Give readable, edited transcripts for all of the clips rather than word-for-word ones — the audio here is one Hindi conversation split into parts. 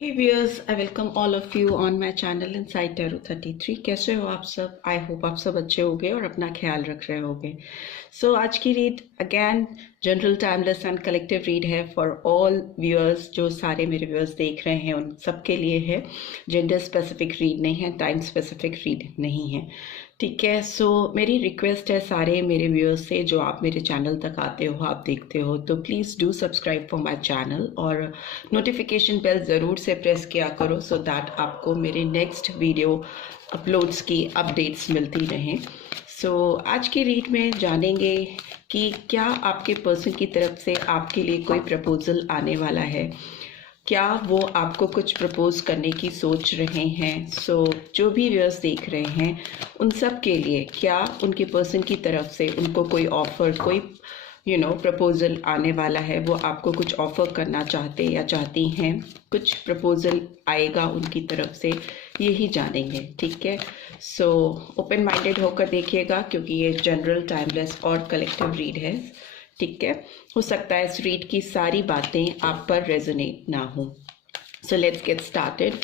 Hey viewers, I welcome all of you on my channel Inside Tarot 33। कैसे हो आप सब? आई होप आप सब अच्छे होगे और अपना ख्याल रख रहे होगे। सो आज की read again general timeless and collective read है फॉर ऑल व्यूअर्स। जो सारे मेरे व्यूअर्स देख रहे हैं उन सब के लिए है। जेंडर स्पेसिफिक रीड नहीं है, टाइम स्पेसिफिक रीड नहीं है, ठीक है। सो मेरी रिक्वेस्ट है सारे मेरे व्यूअर्स से, जो आप मेरे चैनल तक आते हो, आप देखते हो, तो please do subscribe for my channel और नोटिफिकेशन बेल ज़रूर से प्रेस किया करो सो दैट आपको मेरे नेक्स्ट वीडियो अपलोड्स की अपडेट्स मिलती रहें। सो आज की रीड में जानेंगे कि क्या आपके पर्सन की तरफ से आपके लिए कोई प्रपोजल आने वाला है, क्या वो आपको कुछ प्रपोज करने की सोच रहे हैं। सो जो भी व्यूअर्स देख रहे हैं उन सब के लिए क्या उनके पर्सन की तरफ से उनको कोई ऑफ़र, कोई प्रपोजल आने वाला है, वो आपको कुछ ऑफ़र करना चाहते या चाहती हैं, कुछ प्रपोजल आएगा उनकी तरफ से, यही जानेंगे, ठीक है। सो ओपन माइंडेड होकर देखिएगा क्योंकि ये जनरल टाइमलेस और कलेक्टिव रीड है, ठीक है। हो सकता है इस रीड की सारी बातें आप पर रेजोनेट ना हो। So let's get started.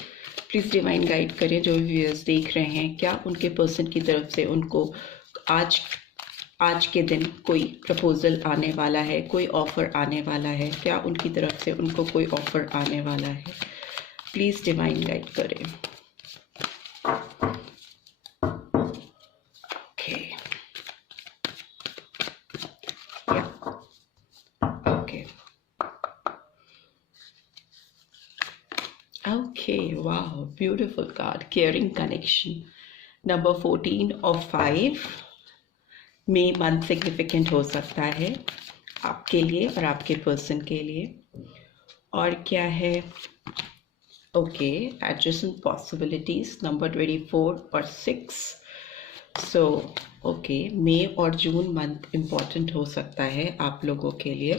Please divine guide करें जो व्यूअर्स देख रहे हैं, क्या उनके पर्सन की तरफ से उनको आज के दिन कोई प्रपोजल आने वाला है, कोई ऑफ़र आने वाला है, क्या उनकी तरफ से उनको कोई ऑफ़र आने वाला है। प्लीज़ डिवाइन गाइड करें। ओके, ओके, ओके, वाह, beautiful card, caring connection, number 14 of 5। May month significant हो सकता है आपके लिए और आपके पर्सन के लिए। और क्या है? ओके, एडजेसेंट पॉसिबिलिटीज, नंबर 24 और 6। सो ओके, मई और जून मंथ इम्पॉर्टेंट हो सकता है आप लोगों के लिए।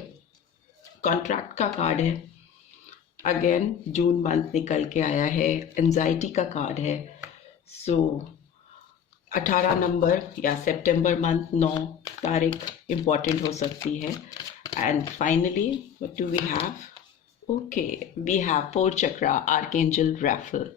कॉन्ट्रैक्ट का कार्ड है, अगेन जून मंथ निकल के आया है, एंजाइटी का कार्ड है। सो 18 नंबर या सितंबर मंथ 9 तारीख इम्पॉर्टेंट हो सकती है। And finally what do we have? Okay, we have 4 chakra, archangel Raphael.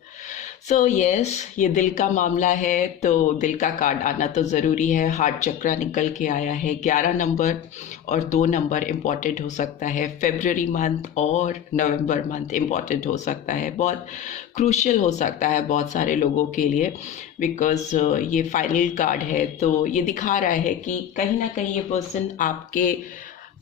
So yes, ये दिल का मामला है तो दिल का कार्ड आना तो ज़रूरी है। हार्ट चक्रा निकल के आया है, 11 नंबर और 2 नंबर इम्पॉर्टेंट हो सकता है। फेब्रुअरी मंथ और नवंबर मंथ इम्पॉर्टेंट हो सकता है, बहुत क्रूशियल हो सकता है बहुत सारे लोगों के लिए, बिकॉज ये फाइनल कार्ड है। तो ये दिखा रहा है कि कहीं ना कहीं ये पर्सन आपके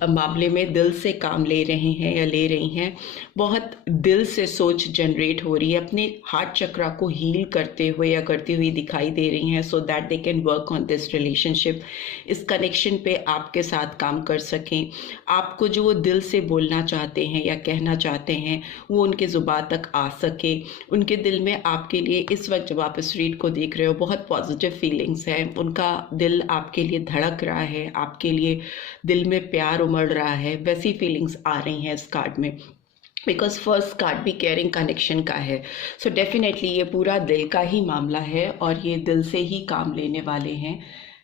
मामले में दिल से काम ले रहे हैं या ले रही हैं, बहुत दिल से सोच जनरेट हो रही है, अपने हार्ट चक्रा को हील करते हुए या करती हुई दिखाई दे रही हैं, so that they can work on this relationship, इस कनेक्शन पे आपके साथ काम कर सकें। आपको जो वो दिल से बोलना चाहते हैं या कहना चाहते हैं वो उनके ज़ुबान तक आ सके। उनके दिल में आपके लिए इस वक्त जब आप इस रीड को देख रहे हो बहुत पॉजिटिव फीलिंग्स हैं, उनका दिल आपके लिए धड़क रहा है, आपके लिए दिल में प्यार उमड़ रहा है, वैसी फीलिंग्स आ रही हैं इस कार्ड में, बिकॉज फर्स्ट कार्ड भी केयरिंग कनेक्शन का है। सो डेफिनेटली ये पूरा दिल का ही मामला है और ये दिल से ही काम लेने वाले हैं,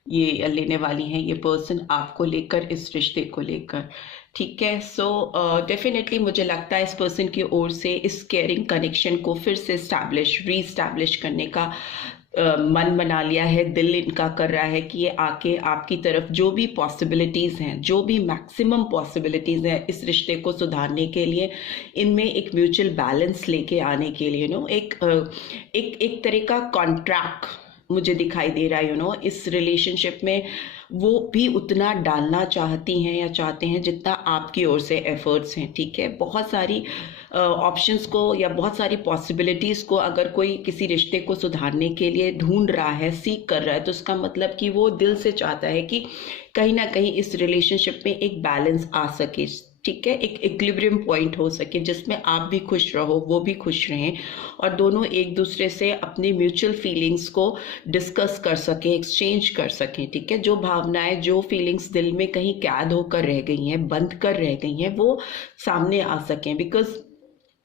ये लेने वाली हैं ये पर्सन आपको लेकर, इस रिश्ते को लेकर, ठीक है। सो डेफिनेटली मुझे लगता है इस पर्सन की ओर से इस केयरिंग कनेक्शन को फिर से रीस्टैब्लिश करने का मन बना लिया है, दिल इनका कर रहा है कि ये आके आपकी तरफ जो भी पॉसिबिलिटीज़ हैं, जो भी मैक्सिमम पॉसिबिलिटीज़ हैं इस रिश्ते को सुधारने के लिए, इनमें एक म्यूचुअल बैलेंस लेके आने के लिए एक तरह का कॉन्ट्रैक्ट मुझे दिखाई दे रहा है इस रिलेशनशिप में वो भी उतना डालना चाहती हैं या चाहते हैं जितना आपकी ओर से एफर्ट्स हैं, ठीक है। बहुत सारी ऑप्शंस को या बहुत सारी पॉसिबिलिटीज़ को अगर कोई किसी रिश्ते को सुधारने के लिए ढूंढ रहा है, सीख कर रहा है, तो उसका मतलब कि वो दिल से चाहता है कि कहीं ना कहीं इस रिलेशनशिप में एक बैलेंस आ सके, ठीक है, एक इक्विलिब्रियम पॉइंट हो सके जिसमें आप भी खुश रहो, वो भी खुश रहें और दोनों एक दूसरे से अपनी म्यूचुअल फीलिंग्स को डिस्कस कर सकें, एक्सचेंज कर सकें, ठीक है। जो भावनाएं, जो फीलिंग्स दिल में कहीं कैद होकर रह गई हैं, बंद कर रह गई हैं, वो सामने आ सकें, बिकॉज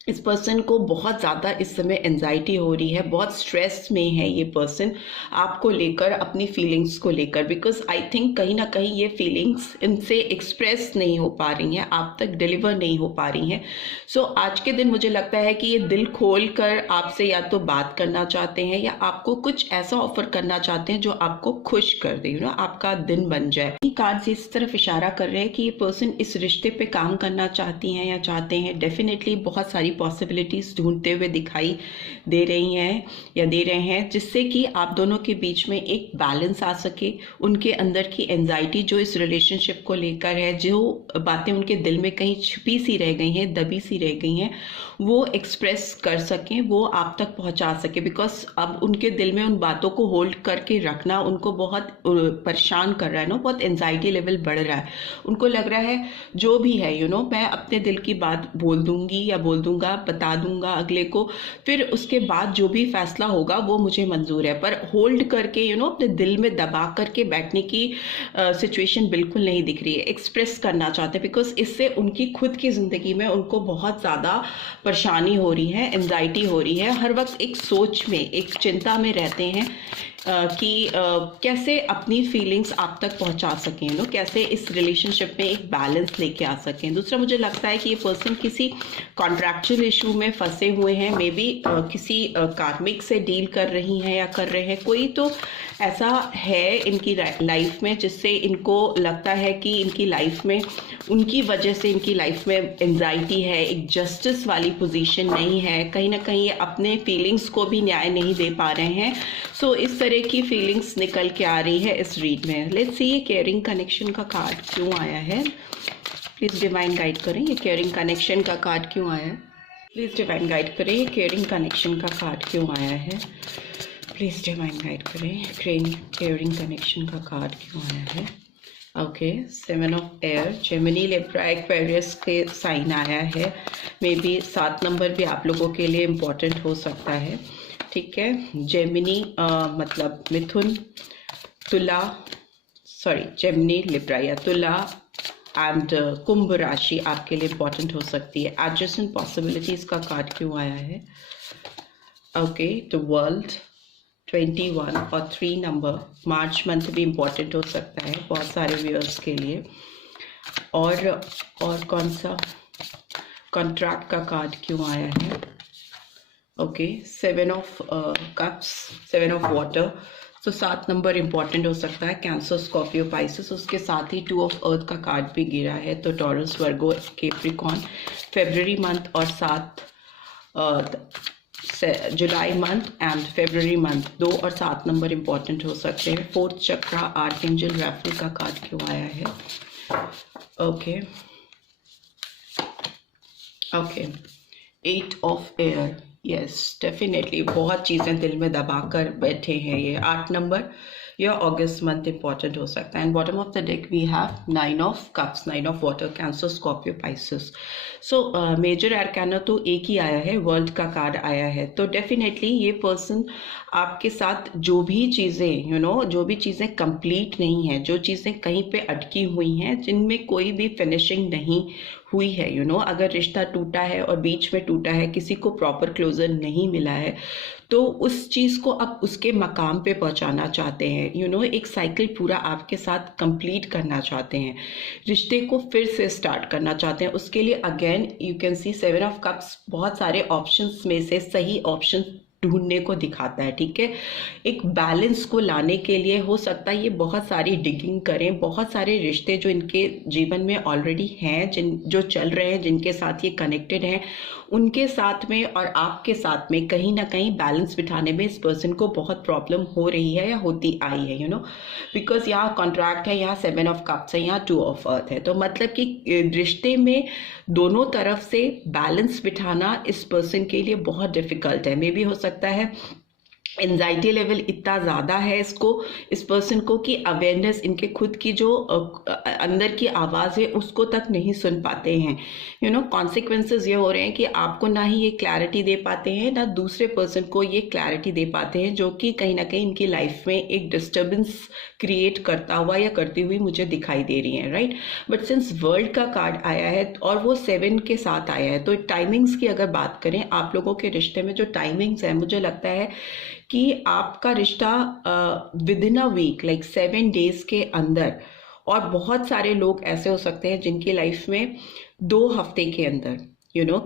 इस पर्सन को बहुत ज़्यादा इस समय एंजाइटी हो रही है, बहुत स्ट्रेस में है ये पर्सन आपको लेकर, अपनी फीलिंग्स को लेकर, बिकॉज आई थिंक कहीं ना कहीं ये फीलिंग्स इनसे एक्सप्रेस नहीं हो पा रही हैं, आप तक डिलीवर नहीं हो पा रही हैं। सो आज के दिन मुझे लगता है कि ये दिल खोल कर आपसे या तो बात करना चाहते हैं या आपको कुछ ऐसा ऑफर करना चाहते हैं जो आपको खुश कर दे, आपका दिन बन जाए। कार्ड्स इस तरफ इशारा कर रहे हैं कि ये पर्सन इस रिश्ते पे काम करना चाहती हैं या चाहते हैं। डेफिनेटली बहुत सारी पॉसिबिलिटीज ढूंढते हुए दिखाई दे रही हैं या दे रहे हैं, जिससे कि आप दोनों के बीच में एक बैलेंस आ सके। उनके अंदर की एंजाइटी जो इस रिलेशनशिप को लेकर है, जो बातें उनके दिल में कहीं छिपी सी रह गई हैं, दबी सी रह गई हैं, वो एक्सप्रेस कर सकें, वो आप तक पहुंचा सके। बिकॉज अब उनके दिल में उन बातों को होल्ड करके रखना उनको बहुत परेशान कर रहा है ना, बहुत एंजाइटी लेवल बढ़ रहा है। उनको लग रहा है जो भी है मैं अपने दिल की बात बोल दूंगी या बोल दूंगा, बता दूंगा अगले को, फिर उसके बाद जो भी फैसला होगा वो मुझे मंजूर है। पर होल्ड करके अपने दिल में दबा करके बैठने की सिचुएशन बिल्कुल नहीं दिख रही है। एक्सप्रेस करना चाहते हैं, बिकॉज इससे उनकी खुद की ज़िंदगी में उनको बहुत ज़्यादा परेशानी हो रही है, एंजाइटी हो रही है। हर वक्त एक सोच में, एक चिंता में रहते हैं कि कैसे अपनी फीलिंग्स आप तक पहुंचा सकें, कैसे इस रिलेशनशिप में एक बैलेंस लेके आ सकें। दूसरा, मुझे लगता है कि ये पर्सन किसी कॉन्ट्रैक्चुअल इशू में फंसे हुए हैं, मे बी किसी कार्मिक से डील कर रही हैं या कर रहे हैं। कोई तो ऐसा है इनकी लाइफ में जिससे इनको लगता है कि इनकी लाइफ में, उनकी वजह से इनकी लाइफ में एंजाइटी है, एक जस्टिस वाली पोजीशन नहीं है, कहीं ना कहीं ये अपने फीलिंग्स को भी न्याय नहीं दे पा रहे हैं। सो इस तरह की फीलिंग्स निकल के आ रही है इस रीड में। लेट्स सी ये केयरिंग कनेक्शन का कार्ड क्यों आया है। प्लीज़ डिवाइन गाइड करें, ये केयरिंग कनेक्शन का कार्ड क्यों आया है। प्लीज़ डिवाइन गाइड करें, ये केयरिंग कनेक्शन का कार्ड क्यों आया है। प्लीज़ डिवाइन गाइड करें, केयरिंग कनेक्शन का कार्ड क्यों आया है। Okay, 7 of air, Gemini, Libra, Aquarius के साइन आया है। मे बी 7 नंबर भी आप लोगों के लिए इम्पोर्टेंट हो सकता है। ठीक है, जेमिनी मतलब मिथुन, तुला, जेमिनी, लिब्रा या तुला एंड कुंभ राशि आपके लिए इम्पोर्टेंट हो सकती है। एडजस्टेंट पॉसिबिलिटीज का कार्ड क्यों आया है। ओके, द वर्ल्ड, 21 और 3 नंबर, मार्च मंथ भी इम्पोर्टेंट हो सकता है बहुत सारे व्यूअर्स के लिए। और कौन सा कॉन्ट्रैक्ट का कार्ड क्यों आया है। Okay, 7 of cups, 7 of water, तो 7 नंबर इम्पॉर्टेंट हो सकता है। कैंसर, स्कॉर्पियो, पाइसेस, उसके साथ ही 2 ऑफ अर्थ का कार्ड भी गिरा है, तो टॉरस, वर्गो, कैप्रिकॉर्न, फेब्रुअरी मंथ और 7 जुलाई मंथ एंड फेब्रुअरी मंथ, 2 और 7 नंबर इम्पॉर्टेंट हो सकते हैं। 4th चक्रा, आर्कएंजल राफेल का कार्ड क्यों आया है। Okay, 8 of air, yes definitely बहुत चीज़ें दिल में दबा कर बैठे हैं ये। 8 नंबर या अगस्त मंथ इंपॉर्टेंट हो सकता है। And bottom of the deck we have 9 of cups, 9 of water, cancer, Scorpio, Pisces. So major arcana तो एक ही आया है, वर्ल्ड का कार्ड आया है। तो डेफिनेटली ये पर्सन आपके साथ जो भी चीज़ें जो भी चीज़ें कंप्लीट नहीं है, जो चीज़ें कहीं पे अटकी हुई हैं, जिनमें कोई भी फिनिशिंग नहीं हुई है, अगर रिश्ता टूटा है और बीच में टूटा है, किसी को प्रॉपर क्लोजर नहीं मिला है, तो उस चीज़ को अब उसके मकाम पे पहुंचाना चाहते हैं। एक साइकिल पूरा आपके साथ कंप्लीट करना चाहते हैं, रिश्ते को फिर से स्टार्ट करना चाहते हैं। उसके लिए again you can see 7 of cups बहुत सारे ऑप्शंस में से सही ऑप्शन ढूंढने को दिखाता है। ठीक है, एक बैलेंस को लाने के लिए हो सकता है ये बहुत सारी डिगिंग करें, बहुत सारे रिश्ते जो इनके जीवन में ऑलरेडी हैं, जो चल रहे हैं, जिनके साथ ये कनेक्टेड हैं, उनके साथ में और आपके साथ में कहीं ना कहीं बैलेंस बिठाने में इस पर्सन को बहुत प्रॉब्लम हो रही है या होती आई है, बिकॉज यहाँ कॉन्ट्रैक्ट है, यहाँ 7 ऑफ कप्स है, यहाँ 2 ऑफ अर्थ है। तो मतलब कि रिश्ते में दोनों तरफ से बैलेंस बिठाना इस पर्सन के लिए बहुत डिफिकल्ट है। मे भी हो सकता है एंजाइटी लेवल इतना ज़्यादा है इस पर्सन को कि अवेयरनेस इनके खुद की जो अंदर की आवाज़ है उसको तक नहीं सुन पाते हैं। कॉन्सिक्वेंसेस ये हो रहे हैं कि आपको ना ही ये क्लैरिटी दे पाते हैं, ना दूसरे पर्सन को ये क्लैरिटी दे पाते हैं, जो कि कहीं ना कहीं इनकी लाइफ में एक डिस्टर्बेंस क्रिएट करता हुआ या करती हुई मुझे दिखाई दे रही है, राइट। बट सिंस वर्ल्ड का कार्ड आया है और वो 7 के साथ आया है, तो टाइमिंग्स की अगर बात करें, आप लोगों के रिश्ते में जो टाइमिंग्स है, मुझे लगता है कि आपका रिश्ता within a week, like 7 days के अंदर, और बहुत सारे लोग ऐसे हो सकते हैं जिनकी लाइफ में 2 हफ्ते के अंदर,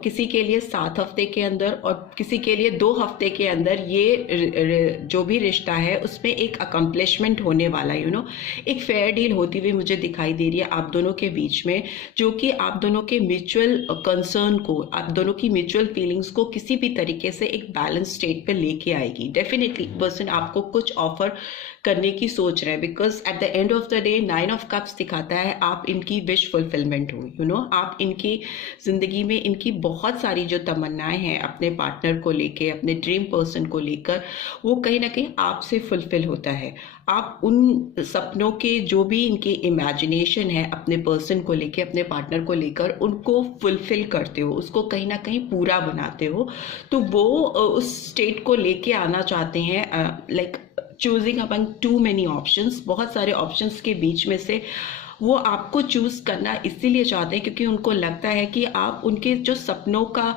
किसी के लिए 7 हफ्ते के अंदर और किसी के लिए 2 हफ्ते के अंदर ये जो भी रिश्ता है उसमें एक अकम्पलिशमेंट होने वाला, एक फेयर डील होती हुई मुझे दिखाई दे रही है आप दोनों के बीच में, जो कि आप दोनों के म्यूचुअल कंसर्न को, आप दोनों की म्यूचुअल फीलिंग्स को किसी भी तरीके से एक बैलेंस स्टेट पे लेके आएगी। डेफिनेटली पर्सन आपको कुछ ऑफर करने की सोच रहे हैं, because at the end of the day 9 of cups दिखाता है आप इनकी विश फुलफिलमेंट हो, आप इनकी जिंदगी में इनकी बहुत सारी जो तमन्नाएं हैं अपने पार्टनर को लेके, अपने ड्रीम पर्सन को लेकर, वो कहीं ना कहीं आपसे फुलफिल होता है। आप उन सपनों के जो भी इनकी इमेजिनेशन है अपने पर्सन को लेके, अपने पार्टनर को लेकर, उनको फुलफिल करते हो, उसको कहीं ना कहीं पूरा बनाते हो। तो वो उस स्टेट को लेके आना चाहते हैं, like choosing among too many options, बहुत सारे ऑप्शंस के बीच में से वो आपको चूज करना इसीलिए चाहते हैं क्योंकि उनको लगता है कि आप उनके जो सपनों का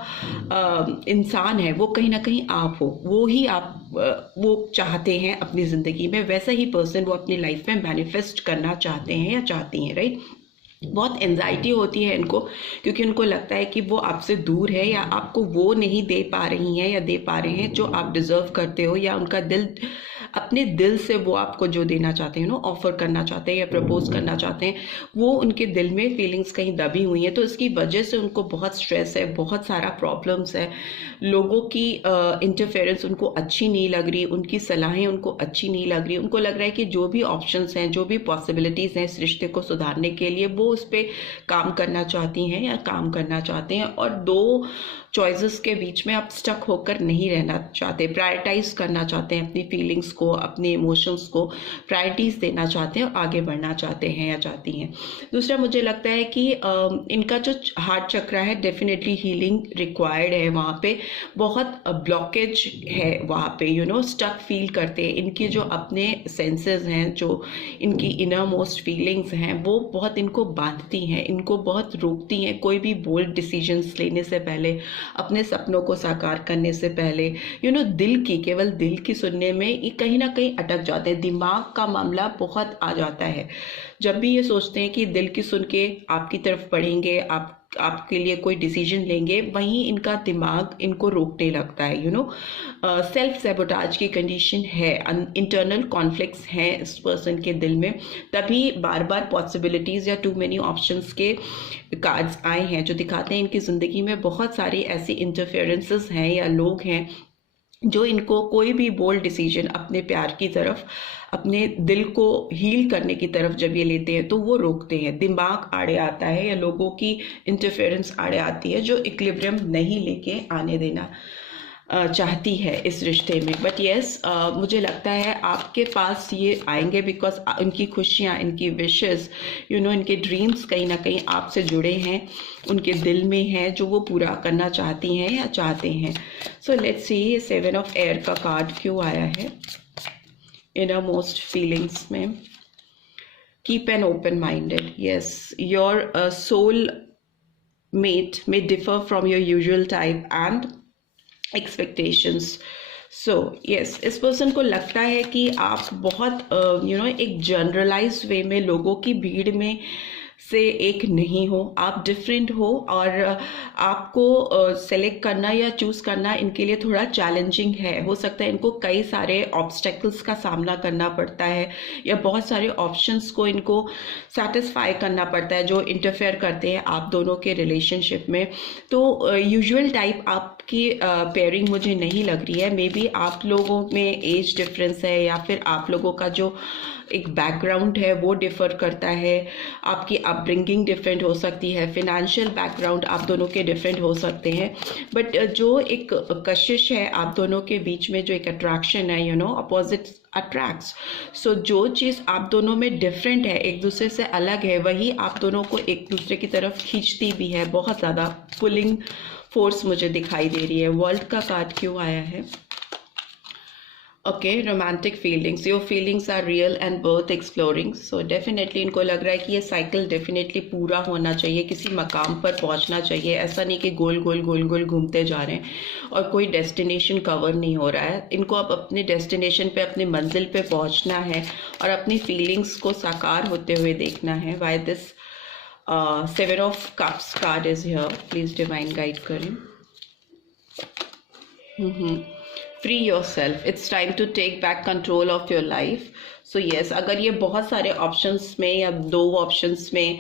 इंसान है वो कहीं ना कहीं आप हो, वो ही आप वो चाहते हैं अपनी जिंदगी में, वैसा ही पर्सन वो अपनी लाइफ में मैनिफेस्ट करना चाहते हैं या चाहती हैं, राइट। बहुत एंजाइटी होती है इनको क्योंकि उनको लगता है कि वो आपसे दूर है या आपको वो नहीं दे पा रही हैं या दे पा रहे हैं जो आप डिजर्व करते हो, या उनका दिल, अपने दिल से वो आपको जो देना चाहते हैं, ऑफर करना चाहते हैं या प्रपोज करना चाहते हैं, वो उनके दिल में फीलिंग्स कहीं दबी हुई हैं। तो इसकी वजह से उनको बहुत स्ट्रेस है, बहुत सारा प्रॉब्लम्स है, लोगों की इंटरफेरेंस उनको अच्छी नहीं लग रही, उनकी सलाहें उनको अच्छी नहीं लग रही, उनको लग रहा है कि जो भी ऑप्शंस हैं, जो भी पॉसिबिलिटीज़ हैं इस रिश्ते को सुधारने के लिए, वो उस पर काम करना चाहती हैं या काम करना चाहते हैं, और 2 चॉइसेस के बीच में आप स्टक होकर नहीं रहना चाहते, प्रायोरिटाइज करना चाहते हैं अपनी फीलिंग्स को, अपने इमोशंस को प्रायोरिटीज देना चाहते हैं और आगे बढ़ना चाहते हैं या चाहती हैं। दूसरा मुझे लगता है कि इनका जो हार्ट चक्र है, डेफिनेटली हीलिंग रिक्वायर्ड है, वहाँ पे बहुत ब्लॉकेज है, वहाँ पे स्टक फील करते हैं। इनकी जो अपने सेंसेस हैं, जो इनकी इनर मोस्ट फीलिंग्स हैं, वो बहुत इनको बांधती हैं, इनको बहुत रोकती हैं कोई भी बोल्ड डिसीजंस लेने से पहले, अपने सपनों को साकार करने से पहले। दिल की, केवल दिल की सुनने में ये कहीं ना कहीं अटक जाते हैं, दिमाग का मामला बहुत आ जाता है। जब भी ये सोचते हैं कि दिल की सुन के आपकी तरफ बढ़ेंगे, आपके लिए कोई डिसीजन लेंगे, वहीं इनका दिमाग इनको रोकने लगता है। सेल्फ सैबोटाज की कंडीशन है, इंटरनल कॉन्फ्लिक्ट्स हैं इस पर्सन के दिल में, तभी बार बार पॉसिबिलिटीज़ या टू मेनी ऑप्शंस के कार्ड्स आए हैं जो दिखाते हैं इनकी ज़िंदगी में बहुत सारी ऐसी इंटरफेरेंसेस हैं या लोग हैं जो इनको कोई भी बोल्ड डिसीजन अपने प्यार की तरफ, अपने दिल को हील करने की तरफ जब ये लेते हैं तो वो रोकते हैं। दिमाग आड़े आता है या लोगों की इंटरफेरेंस आड़े आती है जो इक्विलिब्रियम नहीं लेके आने देना चाहती है इस रिश्ते में। बट येस, मुझे लगता है आपके पास ये आएंगे बिकॉज उनकी खुशियाँ, इनकी विशेस, इनके ड्रीम्स कहीं ना कहीं आपसे जुड़े हैं, उनके दिल में है, जो वो पूरा करना चाहती हैं या चाहते हैं। So let's see 7 of air का कार्ड क्यों आया है इनर मोस्ट फीलिंग्स में। Keep an open minded, yes, your soul mate may differ from your usual type and expectations. So yes, इस पर्सन को लगता है कि आप बहुत एक जनरलाइज्ड वे में लोगों की भीड़ में से एक नहीं हो, आप डिफरेंट हो, और आपको सेलेक्ट करना या चूज करना इनके लिए थोड़ा चैलेंजिंग है। हो सकता है इनको कई सारे ऑब्स्टेकल्स का सामना करना पड़ता है या बहुत सारे ऑप्शंस को इनको सेटिस्फाई करना पड़ता है जो इंटरफेयर करते हैं आप दोनों के रिलेशनशिप में। तो यूजुअल टाइप आपकी पेयरिंग मुझे नहीं लग रही है। मे बी आप लोगों में एज डिफरेंस है या फिर आप लोगों का जो एक बैकग्राउंड है वो डिफर करता है, आपकी अपब्रिंगिंग डिफरेंट हो सकती है, फिनेंशियल बैकग्राउंड आप दोनों के डिफरेंट हो सकते हैं, बट जो एक कशिश है आप दोनों के बीच में, जो एक अट्रैक्शन है, यू नो, अपोजिट अट्रैक्ट्स। सो जो चीज़ आप दोनों में डिफरेंट है, एक दूसरे से अलग है, वही आप दोनों को एक दूसरे की तरफ खींचती भी है। बहुत ज़्यादा पुलिंग फोर्स मुझे दिखाई दे रही है। वर्ल्ड का कार्ड क्यों आया है? Okay, romantic feelings, your feelings are real and worth exploring. So definitely इनको लग रहा है कि ये साइकिल डेफिनेटली पूरा होना चाहिए, किसी मकाम पर पहुंचना चाहिए। ऐसा नहीं कि गोल गोल गोल गोल घूमते जा रहे हैं और कोई डेस्टिनेशन कवर नहीं हो रहा है। इनको अब अपने डेस्टिनेशन पे, अपनी मंजिल पे पहुंचना है और अपनी फीलिंग्स को साकार होते हुए देखना है। Why this 7 of cups card is here, please divine guide करें। Free yourself, it's time to take back control of your life. So yes, अगर ये बहुत सारे ऑप्शंस में या 2 ऑप्शंस में,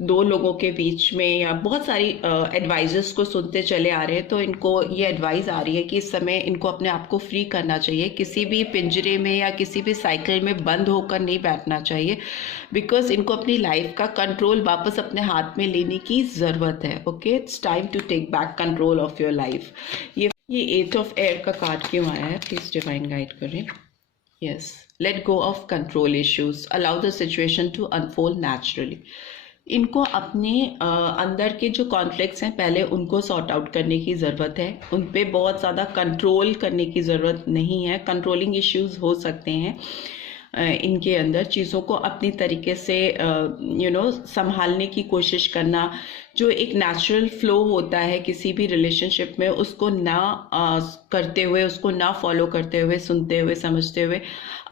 2 लोगों के बीच में, या बहुत सारी एडवाइजर्स को सुनते चले आ रहे हैं, तो इनको ये एडवाइस आ रही है कि इस समय इनको अपने आप को फ्री करना चाहिए। किसी भी पिंजरे में या किसी भी साइकिल में बंद होकर नहीं बैठना चाहिए, बिकॉज इनको अपनी लाइफ का कंट्रोल वापस अपने हाथ में लेने की ज़रूरत है। Okay, it's time to take back control of your life. ये 8 ऑफ एयर का कार्ड क्यों आया है? प्लीज डिवाइन गाइड करें। Yes, let go of control issues, allow the situation to unfold naturally. इनको अपने अंदर के जो कॉन्फ्लिक्ट्स हैं पहले उनको सॉर्ट आउट करने की ज़रूरत है। उन पे बहुत ज़्यादा कंट्रोल करने की ज़रूरत नहीं है। कंट्रोलिंग इश्यूज हो सकते हैं इनके अंदर। चीज़ों को अपनी तरीके से संभालने की कोशिश करना, जो एक नेचुरल फ्लो होता है किसी भी रिलेशनशिप में, उसको ना करते हुए, उसको ना फॉलो करते हुए, सुनते हुए, समझते हुए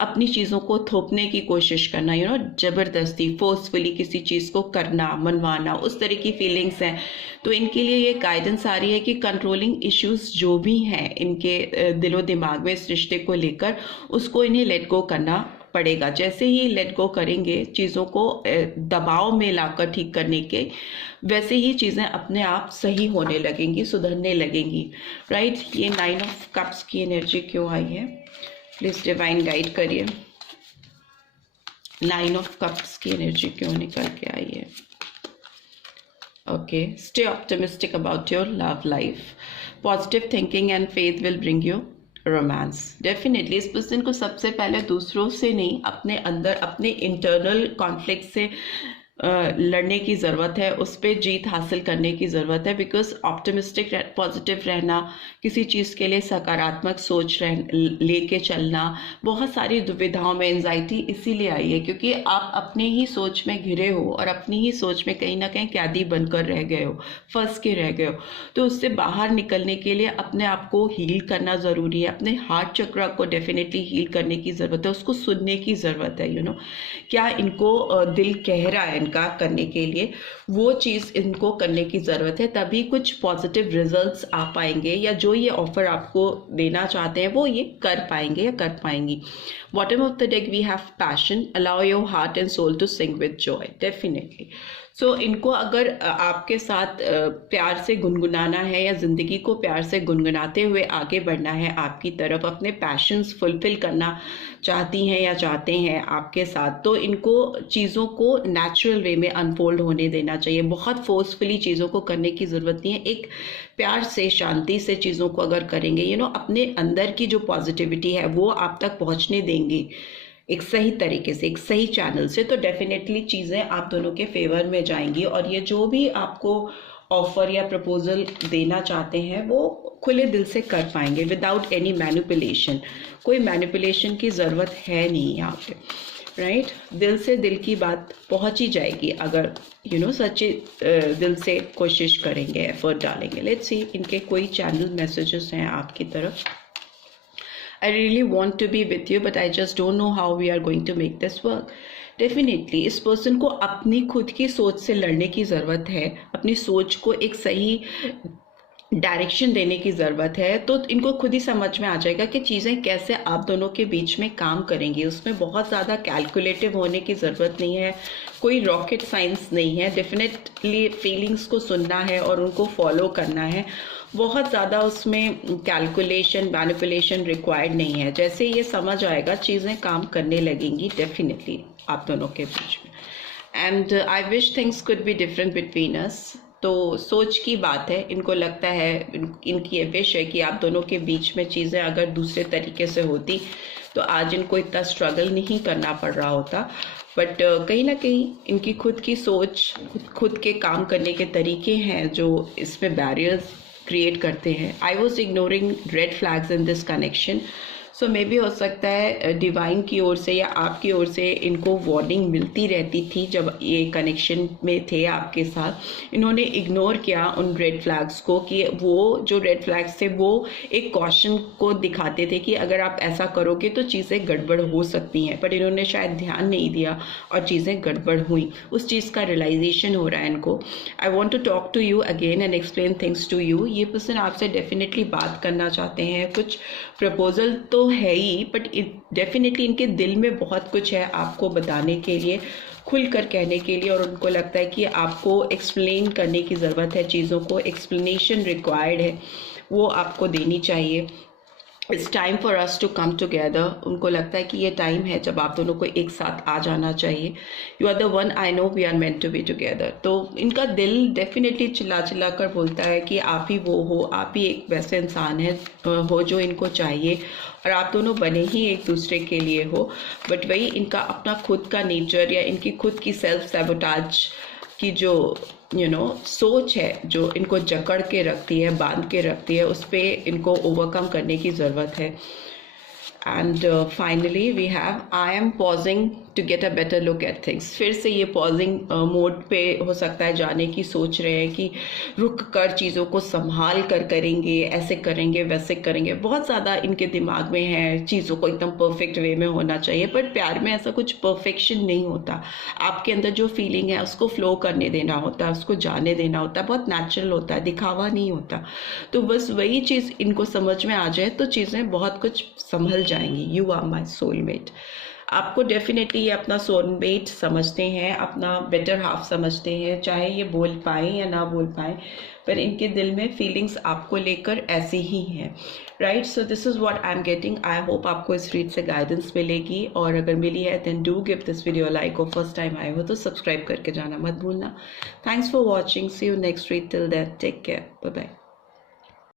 अपनी चीज़ों को थोपने की कोशिश करना, ज़बरदस्ती, फोर्सफुली किसी चीज़ को करना, मनवाना, उस तरह की फीलिंग्स हैं। तो इनके लिए ये गाइडेंस आ रही है कि कंट्रोलिंग इश्यूज जो भी हैं इनके दिलो दिमाग में इस रिश्ते को लेकर, उसको इन्हें लेट गो करना पड़ेगा। जैसे ही लेट गो करेंगे चीज़ों को दबाव में लाकर ठीक करने के, वैसे ही चीज़ें अपने आप सही होने लगेंगी, सुधरने लगेंगी। राइट, ये 9 ऑफ कप्स की एनर्जी क्यों आई है? प्लीज डिवाइन गाइड करिए। 9 ऑफ कप्स की एनर्जी क्यों निकल के आई है? Okay, stay optimistic about your love life, positive thinking and faith will bring you romance. Definitely इस पर्सन को सबसे पहले दूसरों से नहीं, अपने अंदर, अपने इंटरनल कॉन्फ्लिक्ट से लड़ने की ज़रूरत है, उस पर जीत हासिल करने की ज़रूरत है। बिकॉज ऑप्टिमिस्टिक, पॉजिटिव रहना, किसी चीज़ के लिए सकारात्मक सोच लेके चलना, बहुत सारी दुविधाओं में एंजाइटी इसीलिए आई है क्योंकि आप अपने ही सोच में घिरे हो और अपनी ही सोच में कहीं ना कहीं कैदी बनकर रह गए हो, फंस के रह गए हो। तो उससे बाहर निकलने के लिए अपने आप को हील करना ज़रूरी है। अपने हार्ट चक्र को डेफिनेटली हील करने की ज़रूरत है, उसको सुनने की ज़रूरत है। क्या इनको दिल कह रहा है इनका करने के लिए, वो चीज़ इनको करने की ज़रूरत है, तभी कुछ पॉजिटिव रिजल्ट्स आ पाएंगे, या जो ये ऑफर आपको देना चाहते हैं वो ये कर पाएंगे या कर पाएंगी। Bottom of the deck we have passion, allow your heart and soul to sing with joy. Definitely so इनको अगर आपके साथ प्यार से गुनगुनाना है या ज़िंदगी को प्यार से गुनगुनाते हुए आगे बढ़ना है आपकी तरफ, अपने पैशंस फुलफिल करना चाहती हैं या चाहते हैं आपके साथ, तो इनको चीज़ों को नेचुरल वे में अनफोल्ड होने देना चाहिए। बहुत फोर्सफुली चीज़ों को करने की ज़रूरत नहीं है। एक प्यार से, शांति से चीज़ों को अगर करेंगे, अपने अंदर की जो पॉजिटिविटी है वो आप तक पहुँचने देंगे एक सही तरीके से, एक सही चैनल से, तो डेफिनेटली चीज़ें आप दोनों के फेवर में जाएंगी। और ये जो भी आपको ऑफर या प्रपोजल देना चाहते हैं वो खुले दिल से कर पाएंगे, विदाउट एनी मैनिपुलेशन। कोई मैनिपुलेशन की ज़रूरत है नहीं यहाँ पे। राइट, दिल से दिल की बात पहुँच ही जाएगी अगर सच्चे दिल से कोशिश करेंगे, एफर्ट डालेंगे। लेट्स सी इनके कोई चैनल मैसेजेस हैं आपकी तरफ। I really want to be with you, but I just don't know how we are going to make this work. Definitely इस पर्सन को अपनी खुद की सोच से लड़ने की ज़रूरत है, अपनी सोच को एक सही डायरेक्शन देने की ज़रूरत है। तो इनको खुद ही समझ में आ जाएगा कि चीज़ें कैसे आप दोनों के बीच में काम करेंगी। उसमें बहुत ज़्यादा कैलकुलेटिव होने की ज़रूरत नहीं है, कोई रॉकेट साइंस नहीं है। डेफिनेटली फीलिंग्स को सुनना है और उनको फॉलो करना है। बहुत ज़्यादा उसमें कैलकुलेशन, मैनिपुलेशन रिक्वायर्ड नहीं है। जैसे ये समझ आएगा चीज़ें काम करने लगेंगी डेफिनेटली आप दोनों के बीच में। And I wish things could be different between us. तो सोच की बात है, इनको लगता है, इनकी ये विश है कि आप दोनों के बीच में चीज़ें अगर दूसरे तरीके से होती तो आज इनको इतना स्ट्रगल नहीं करना पड़ रहा होता। बट कहीं ना कहीं इनकी खुद की सोच, खुद के काम करने के तरीके हैं जो इसमें बैरियर्स क्रिएट करते हैं। I was ignoring red flags in this connection. So may be हो सकता है डिवाइन की ओर से या आपकी ओर से इनको वार्निंग मिलती रहती थी जब ये कनेक्शन में थे आपके साथ। इन्होंने इग्नोर किया उन रेड फ्लैग्स को कि वो जो रेड फ्लैग्स थे वो एक कॉशन को दिखाते थे कि अगर आप ऐसा करोगे तो चीज़ें गड़बड़ हो सकती हैं, बट इन्होंने शायद ध्यान नहीं दिया और चीज़ें गड़बड़ हुई। उस चीज़ का रियलाइजेशन हो रहा है इनको। I want to talk to you again and explain things to you. ये पर्सन आपसे डेफिनेटली बात करना चाहते हैं, कुछ प्रपोजल तो है ही, बट डेफिनेटली इनके दिल में बहुत कुछ है आपको बताने के लिए, खुलकर कहने के लिए, और उनको लगता है कि आपको एक्सप्लेन करने की ज़रूरत है, चीज़ों को एक्सप्लेनेशन रिक्वायर्ड है, वो आपको देनी चाहिए। It's time for us to come together. उनको लगता है कि ये टाइम है जब आप दोनों को एक साथ आ जाना चाहिए। You are the one I know, we are meant to be together. तो इनका दिल डेफिनेटली चिल्ला चिल्ला कर बोलता है कि आप ही वो हो, आप ही एक वैसे इंसान है हो जो इनको चाहिए, और आप दोनों बने ही एक दूसरे के लिए हो। बट वही इनका अपना खुद का नेचर या इनकी खुद की सेल्फ सैबोटाज की जो सोच है, जो इनको जकड़ के रखती है, बांध के रखती है, उस पर इनको ओवरकम करने की ज़रूरत है। And finally we have I am pausing to get a better look at things. फिर से ये पॉजिंग मोड पे हो सकता है जाने की सोच रहे हैं कि रुक कर चीज़ों को संभाल कर करेंगे, ऐसे करेंगे वैसे करेंगे। बहुत ज़्यादा इनके दिमाग में है चीज़ों को एकदम परफेक्ट वे में होना चाहिए, बट प्यार में ऐसा कुछ परफेक्शन नहीं होता। आपके अंदर जो फीलिंग है उसको फ्लो करने देना होता है, उसको जाने देना होता है, बहुत नेचुरल होता है, दिखावा नहीं होता। तो बस वही चीज़ इनको समझ में आ जाए तो चीज़ें बहुत कुछ संभल जाएंगी। You are my soulmate. आपको डेफिनेटली ये अपना सोलमेट समझते हैं, अपना बेटर हाफ समझते हैं, चाहे ये बोल पाए या ना बोल पाए, पर इनके दिल में फीलिंग्स आपको लेकर ऐसी ही हैं, right. So this is what I am getting. I hope आपको इस रीड से गाइडेंस मिलेगी, और अगर मिली है then do give this video like, और फर्स्ट टाइम आए हो तो सब्सक्राइब करके जाना मत भूलना। Thanks for watching, see you next read, till then take care, bye bye.